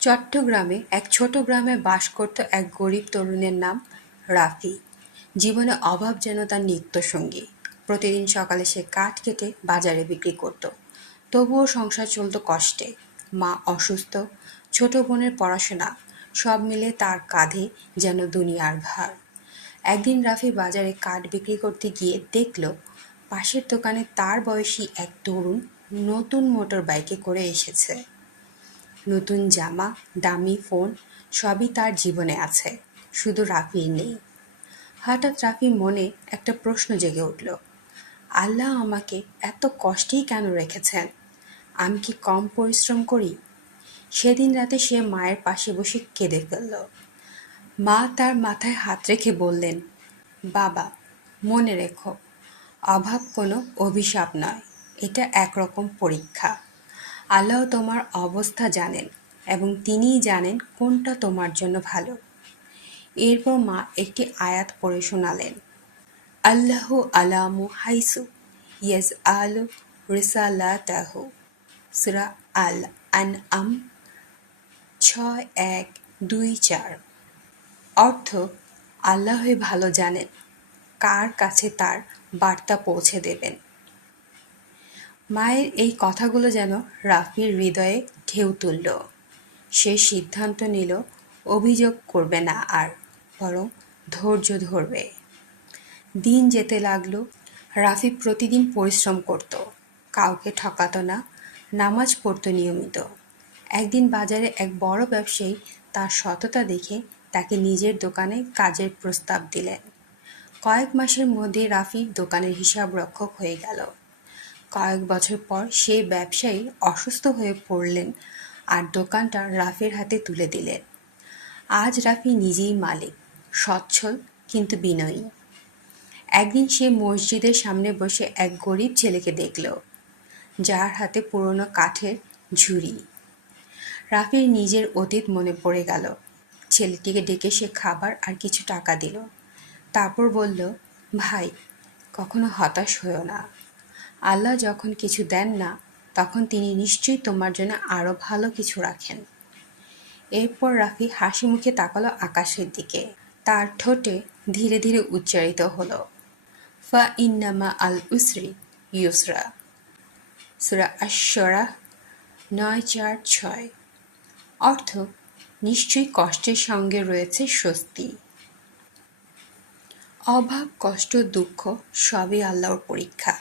চট্টগ্রামে এক ছোট গ্রামে বাস করত এক গরিব তরুণের নাম রাফি। জীবনে অভাব যেন তার নিত্যসঙ্গী। প্রতিদিন সকালে সে কাঠ কেটে বাজারে বিক্রি করত। তবুও সংসার চলত কষ্টে। মা অসুস্থ, ছোট বোনের পড়াশোনা, সব মিলে তার কাঁধে যেন দুনিয়ার ভার। একদিন রাফি বাজারে কাঠ বিক্রি করতে গিয়ে দেখল, পাশের দোকানে তার বয়সী এক তরুণ নতুন মোটর বাইকে করে এসেছে। নতুন জামা, দামি ফোন, সবই তার জীবনে আছে। শুধু রাফির নেই। হঠাৎ রাফির মনে একটা প্রশ্ন জেগে উঠল, আল্লাহ আমাকে এত কষ্টেই কেন রেখেছেন? আমি কি কম পরিশ্রম করি? সেদিন রাতে সে মায়ের পাশে বসে কেঁদে ফেলল। মা তার মাথায় হাত রেখে বললেন, বাবা, মনে রেখো, অভাব কোনো অভিশাপ নয়। এটা একরকম পরীক্ষা। আল্লাহ তোমার অবস্থা জানেন এবং তিনিই জানেন কোনটা তোমার জন্য ভালো। এরপর মা একটি আয়াত পড়ে শোনালেন। আল্লাহ আলামু হাইসু ইয়াজ আলু রিসালাতাহু। সুরা আল আন আম ছয় এক দুই চার। অর্থ, আল্লাহই ভালো জানেন, কার কাছে তার বার্তা পৌঁছে দেবেন। মায়ের এই কথাগুলো যেন রাফির হৃদয়ে ঢেউ তুলল। সে সিদ্ধান্ত নিল, অভিযোগ করবে না আর, বরং ধৈর্য ধরবে। দিন যেতে লাগল, রাফি প্রতিদিন পরিশ্রম করত। কাউকে ঠকাতো না, নামাজ পড়তো নিয়মিত। একদিন বাজারে এক বড় ব্যবসায়ী তার সততা দেখে তাকে নিজের দোকানে কাজের প্রস্তাব দিলেন। কয়েক মাসের মধ্যে রাফি দোকানের হিসাব রক্ষক হয়ে গেল। কয়েক বছর পর সেই ব্যবসায়ী অসুস্থ হয়ে পড়লেন আর দোকানটা রাফির হাতে তুলে দিলেন। আজ রাফি নিজেই মালিক সচ্ছল কিন্তু বিনয়ী। একদিন সে মসজিদের সামনে বসে এক গরিব ছেলেকে দেখল, যার হাতে পুরনো কাঠের ঝুড়ি। রাফির নিজের অতীত মনে পড়ে গেল। ছেলেটিকে ডেকে সে খাবার আর কিছু টাকা দিল। তারপর বলল, ভাই, কখনো হতাশ হয়েও না। আল্লাহ যখন কিছু দেন না, তখন তিনি নিশ্চয়ই তোমার জন্য আরও ভালো কিছু রাখেন। এরপর রাফি হাসি মুখে তাকালো আকাশের দিকে। তার ঠোঁটে ধীরে ধীরে উচ্চারিত হলো, ফা ইন্নামা আল উসরি ইউসরা। সুরা আশ্বরা নয় চার ছয়। অর্থ, নিশ্চয়ই কষ্টের সঙ্গে রয়েছে স্বস্তি। অভাব, কষ্ট, দুঃখ সবই আল্লাহর পরীক্ষা।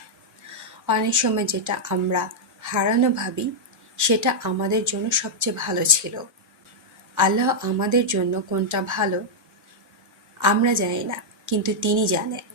অনেক সময় যেটা আমরা হারানো ভাবি, সেটা আমাদের জন্য সবচেয়ে ভালো ছিল। আল্লাহ আমাদের জন্য কোনটা ভালো? আমরা জানি না, কিন্তু তিনি জানেন।